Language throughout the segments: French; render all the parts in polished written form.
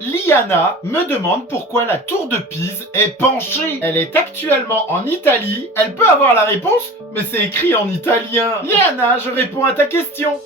Liana me demande pourquoi la tour de Pise est penchée. Elle est actuellement en Italie. Elle peut avoir la réponse, mais c'est écrit en italien. Liana, je réponds à ta question.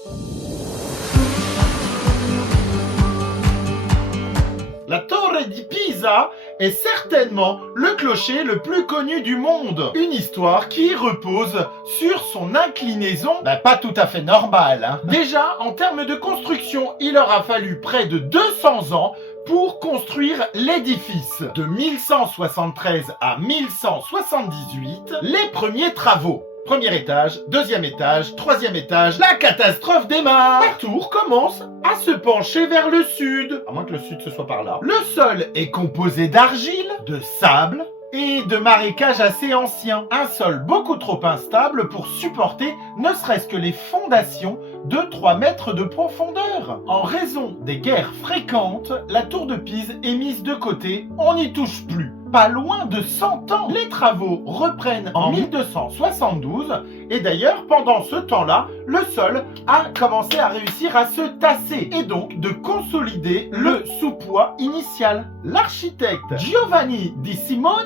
La Torre di Pisa est certainement le clocher le plus connu du monde. Une histoire qui repose sur son inclinaison, pas tout à fait normale. Déjà, en termes de construction, il aura fallu près de 200 ans pour construire l'édifice. De 1173 à 1178, les premiers travaux. Premier étage, deuxième étage, troisième étage, la catastrophe démarre. La tour commence à se pencher vers le sud, à moins que le sud se soit par là. Le sol est composé d'argile, de sable et de marécages assez anciens. Un sol beaucoup trop instable pour supporter ne serait-ce que les fondations de 3 mètres de profondeur. En raison des guerres fréquentes, la tour de Pise est mise de côté, on n'y touche plus. Pas loin de 100 ans. Les travaux reprennent en 1272 et d'ailleurs, pendant ce temps-là, le sol a commencé à réussir à se tasser et donc de consolider le sous-poids initial. L'architecte Giovanni di Simone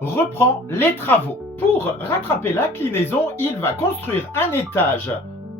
reprend les travaux. Pour rattraper l'inclinaison, il va construire un étage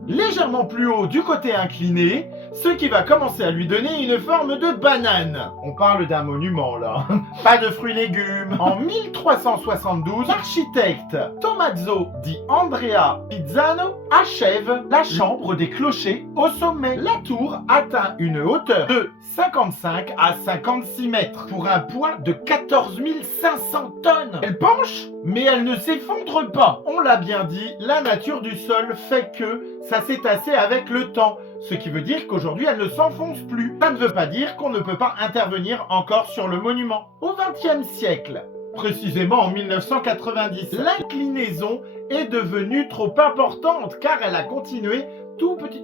légèrement plus haut du côté incliné, ce qui va commencer à lui donner une forme de banane. On parle d'un monument là, pas de fruits et légumes. En 1372, l'architecte Tommaso di Andrea Pizzano achève la chambre des clochers au sommet. La tour atteint une hauteur de 55 à 56 mètres pour un poids de 14 500 tonnes. Elle penche, mais elle ne s'effondre pas. On l'a bien dit, la nature du sol fait que ça s'est tassé avec le temps. Ce qui veut dire qu'aujourd'hui, elle ne s'enfonce plus. Ça ne veut pas dire qu'on ne peut pas intervenir encore sur le monument. Au XXe siècle, précisément en 1990, l'inclinaison est devenue trop importante car elle a continué tout petit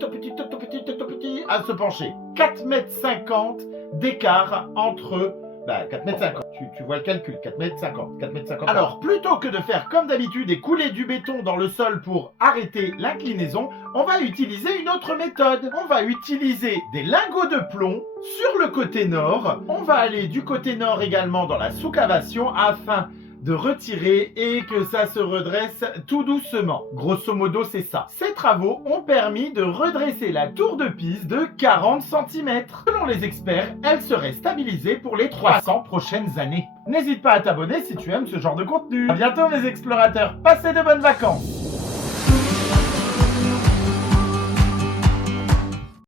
à se pencher. 4,50 m d'écart entre 4,50 m. Tu vois le calcul, 4,50 m. 4,50 m. Alors, plutôt que de faire comme d'habitude et couler du béton dans le sol pour arrêter l'inclinaison, on va utiliser une autre méthode. On va utiliser des lingots de plomb sur le côté nord. On va aller du côté nord également dans la sous-cavation afin de retirer et que ça se redresse tout doucement. Grosso modo, c'est ça. Ces travaux ont permis de redresser la tour de Pise de 40 cm. Selon les experts, elle serait stabilisée pour les 300 prochaines années. N'hésite pas à t'abonner si tu aimes ce genre de contenu. À bientôt mes explorateurs, passez de bonnes vacances.